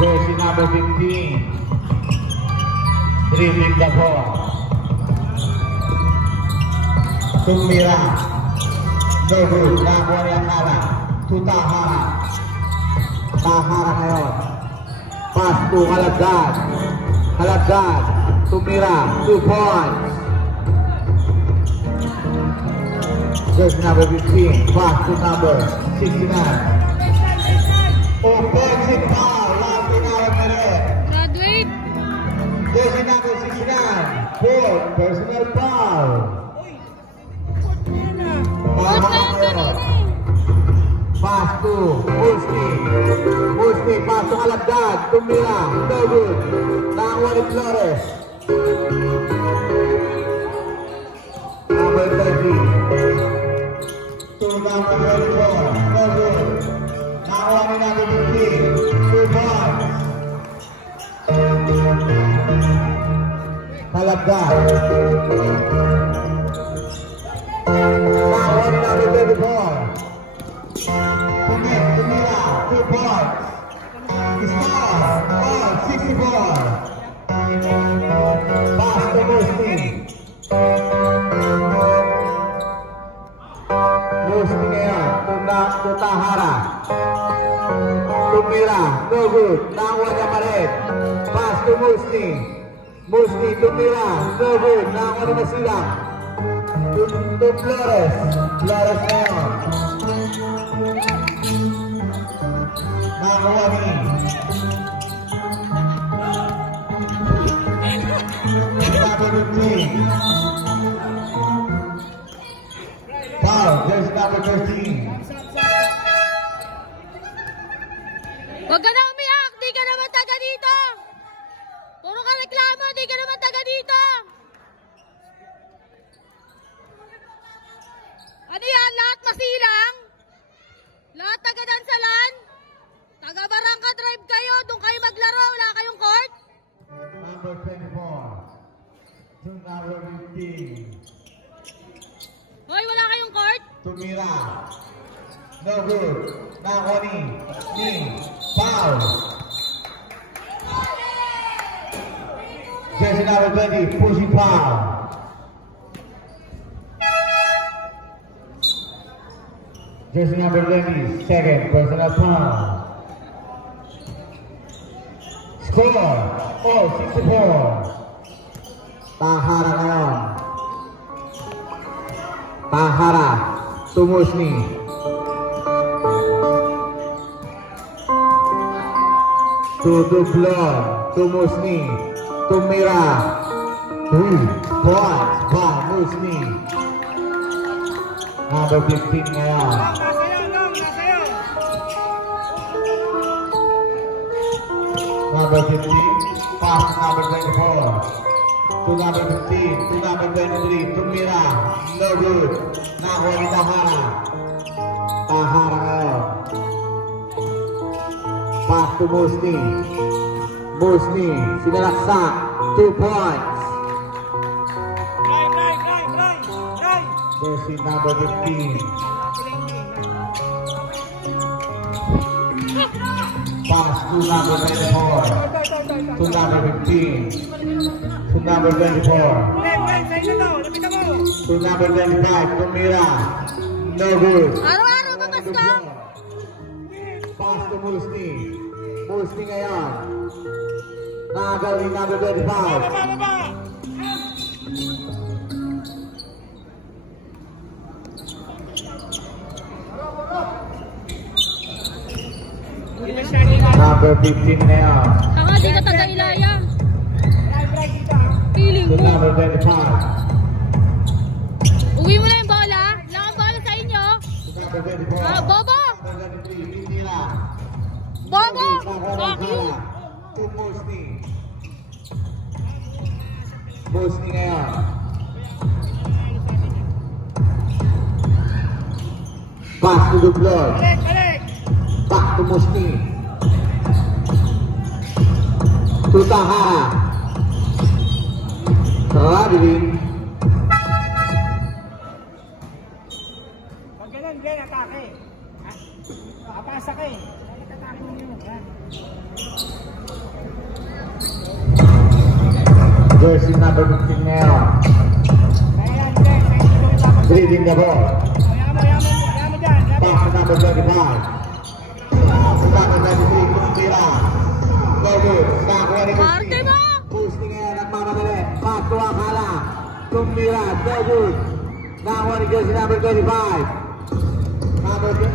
Jersey number 15. Dribbling the ball. Tumira. No good. Nakuha ni Akala. To Tahara. Tahara ngayon. Pass to Halagad. Halagad. Tumira. 2 points. Jersey number 15. Pass to number 69. Offensive foul. Last in our minute. Graduate. Jersey number 69. Fourth personal foul. Pass to Musti. Musti pass to Halagad. Tumira. No good. Nakuha ni Flores. Number 30. To number 34. No good. Nakuha ni number 15. 2 points. Halagad. Nakuha ni number 34. Tumira, 2 points. Star, 64. Pass to Musti. Musti ngayon, to Tahara. Tumira, no good. Nakuha niya pa rin. Pass to Musti. Musti, Tumira, no good. Nakuha ni Masilang. To Flores. Flores ngayon. Nakuha ni number 15. Foul, there's number 13. Huwag ka na umiyak, di ka naman taga dito. Puro ka reklamo, di ka naman taga dito. Ano yan, lahat masilang? Lahat taga Dansalan? Taga Barangka Drive kayo, doon kayo maglaro, wala kayong court? Number 24. To number 15. Hoy, wala kayong court? Tumira. No good. Nakuha ni foul. Jersey number 20, pushing foul. Jersey number 20, second personal foul. Score, 64. Tahara ngayon. Tahara, to Musti. To Dublon, to Musti. Tumira. 3 points by Musti. Number 15 ngayon. Number 15, pass to number 24. To number 15, to number 23, Tumira, no good. Nakuha ni Tahara. Tahara ngayon. Pass to Musti. Musti, sinalaksak, 2 points. Jersey number 15. Pass to number 24. To number 15. To number 24. To number 25. Tumira. No good. Araw-araw ba basta? Pass to Musti. Musti ngayon. Nakagaw ni number 25. Number 15 na yan. Saka di ka taga-Ilaya. Feeling mo. Number 25. Uwi mo na yung bola. Wala kang bola sa inyo. Number 24. Bobo! Number 23. Indira. Bobo! Fuck you! To Musti. Musti ngayon. Pass to Dublon. Back to Musti. To Tahara. Traveling. Pag ganun, Glenn, atake. Nakapasa ka eh. Atake mo yun. Jersey number 15 ngayon. Leading the ball. Pass to number 25. Number 23, Kumbira. No good. Nakakuha ni Boosting. Boosting ngayon, nagmamadali. Pass to Akala. Kumbira, no good. Nakakuha ni Jersey number 25. Number 20.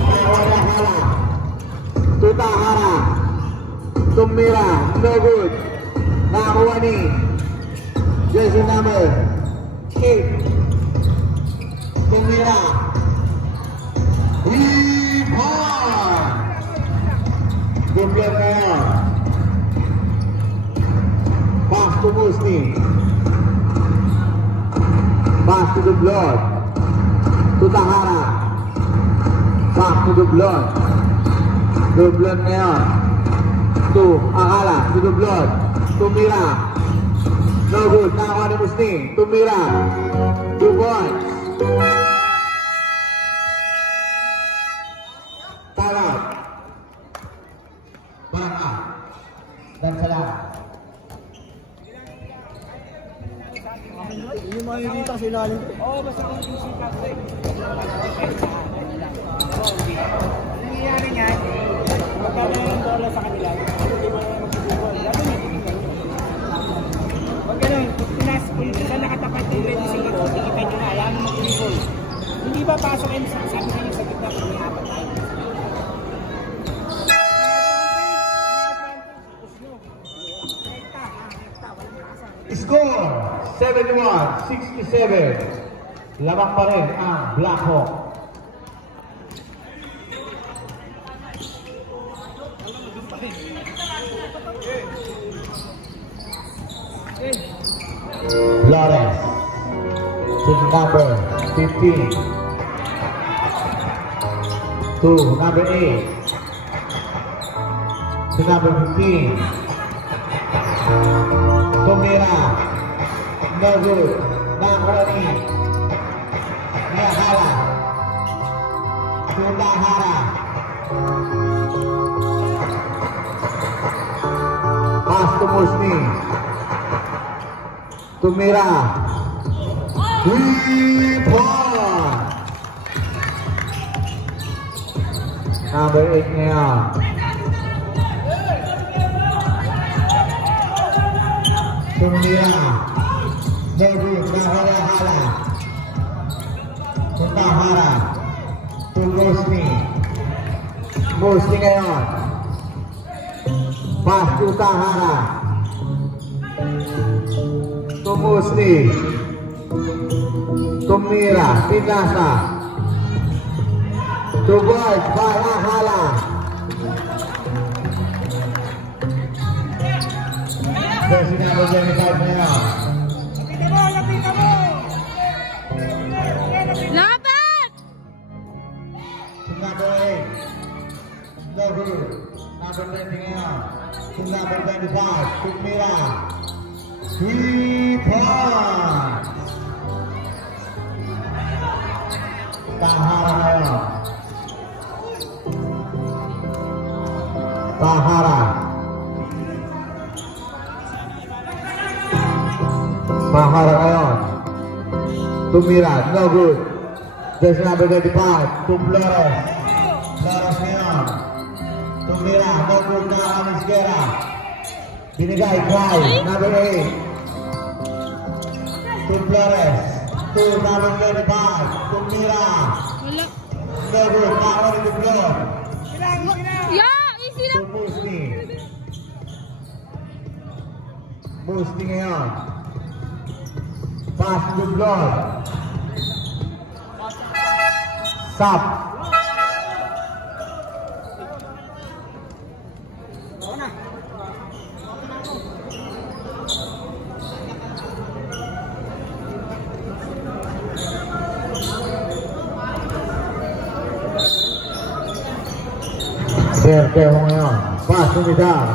Nakakuha ni Akala. Tutahara. Kumbira, no good. Nakakuha ni Jersey number 8. Kumbira. Rebound! Dumbler ngayon. Pass to Musni. Pass to Dublon. To Tahara. Pass to Dublon. Dublon ngayon. To Akala. To Dublon. To Mira. No good. Nakakuha ni Musni. To Mira. 2 points. Talat. Barangka. Dan salah. Hindi makikita sa ilalim. Oo, basta kung sisikat ko eh. Nangyayari nga, magkakaroon ng bola sa kanila. Hindi mo naman magsisibol. Huwag ganun, kung saan nakatapat yung 25 ko, ikipay nyo na, ayaw mo magsisibol. Hindi ba pasok yung sabi sa inyo sa gitna kung may apat tayo? 71-67. Lamang pa rin ang Black Hawk. Flores to number 15 to number 8 to number 15 Tumira. No good. Nakurani. Nahara. Tutahara. Pass to Musni. Tumira. 3 points. Number 8 ngayon. Tumira. No good. Nahara. Tutahara. To Musni. Musni ngayon. Pass to Tahara. To Musni. Tumira. Pinasa. To guard by Akala. Jersey number 25 ngayon. Lapat! Number 8. No good. Number 20 ngayon. Number 25. Tumira. 3 points. Tahara ngayon. Tahara. Tahara ngayon. Tumira. No good. Jersey number 25. To Flores. Flores ngayon. Tumira. No good. Nakakamit Sigera. Binigay. Drive. Number 8. To Flores. To number 25. Tumira. Wala. No good. Nakakamit ni Flor. Easy To lang. Musni. Musni ngayon. Pass to Flor. Sap. Sergio ngayon. Pass to Midar.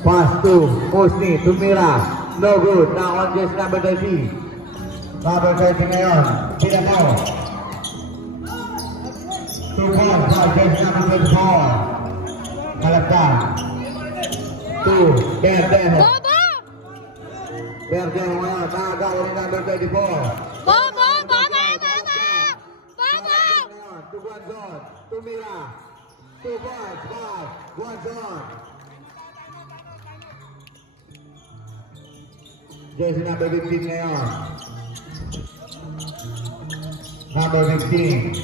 Pass to Musni. Tumira. No good. Now on just number 30. Number 30 ngayon. Pinakaw. 2 points by just number 24. Malagdag. 2, Verdejo. Bobo! Verdejo ngayon, nakagawa ng number 24. Bobo! Bobo! Bobo! To Guanzon, to Mira, to Boyd, 5, Guanzon. Jersey number 15 ngayon. Number 15.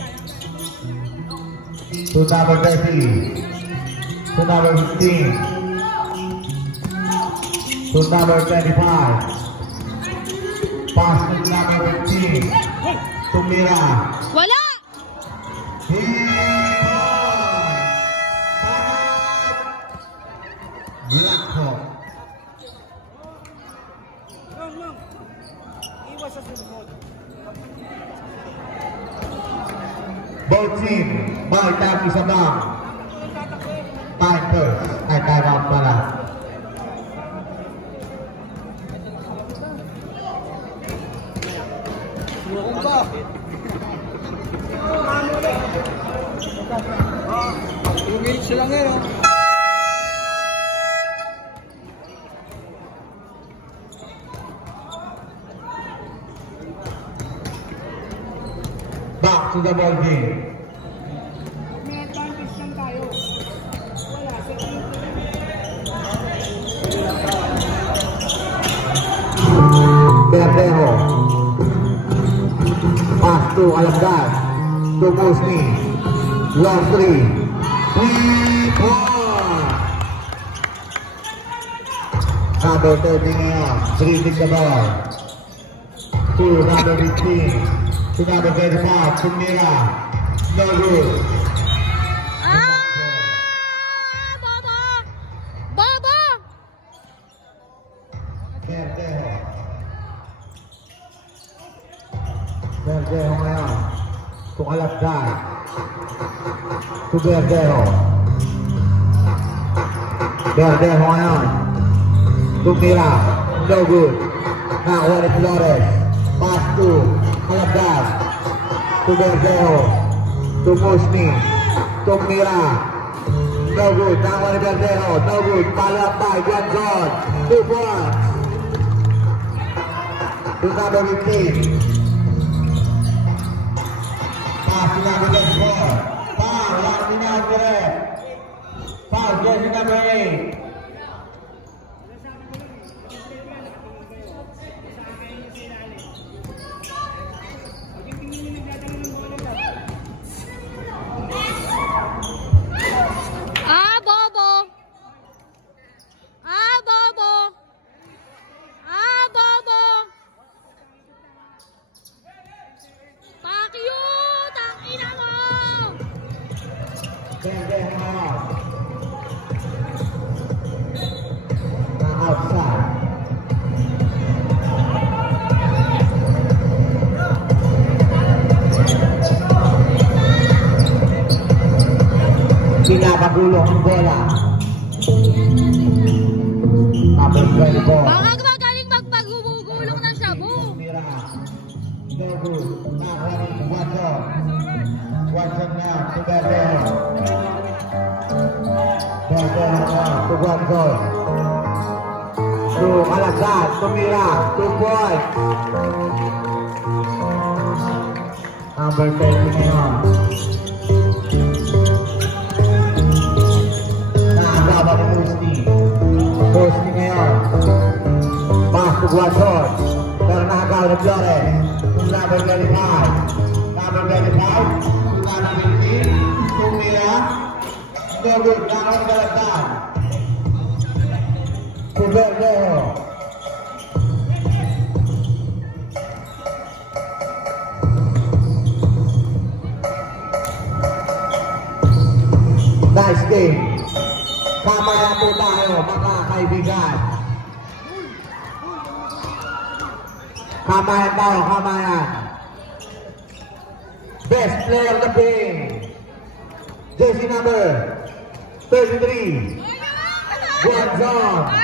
To number 30. To number 15. To number 25. Pass to number 15. To Mira. Wala! Blanco. Iwas sa sunod. Both team, may time isa lang. Time first. Ay, time out pala. Sumakong ka. 2 minutes lang eh. Back to the ball game. May advantage lang tayo. Wala sa Verdejo. Pass to Alagdar. To Musni. Long 3. 3-4. Number 30 ngayon. Dribbling the ball. To number 15. To number 35. To Mira. No good. Bobo! Bobo! Verdejo. Verdejo ngayon. To Alagdar. To Verdejo. Verdejo ngayon. To Mira. No good. Nakuha ni Flores. Pass to Alagdar. To Verdejo. To Musni. To Mira. No good. Nakuha ni Verdejo. No good. Follow up by Guanzon. 2 points. To number 15. Pass to number 24. Foul. Last number 8. Foul. Jersey number 8. Bobo! Bobo! Bobo! Pakyo! Tangina mo! Verdejo. Outside. Pinapagulong ang bola. Number 24. Baka magaling magpagugulong ng shabu. Mira. No good. Nakuha ni Guanzon. Guanzon na. To Verdejo. Verdejo na. To Guanzon. To Alagdar. To Mira. 2 points. Number 30 ngayon. Nakagawa ni Musni. Musni ngayon. Pass to Guanzon. Pero nakagawa ni Flores. Number 25. Number 25. Number 15. To Mira. No good. Nakagawa ni Alagdar. To Verdejo. Nice game. Kamaya po tayo, mga kaibigan. Kamayan tayo, kamayan. Best player of the game. Jersey number 33. Guanzon.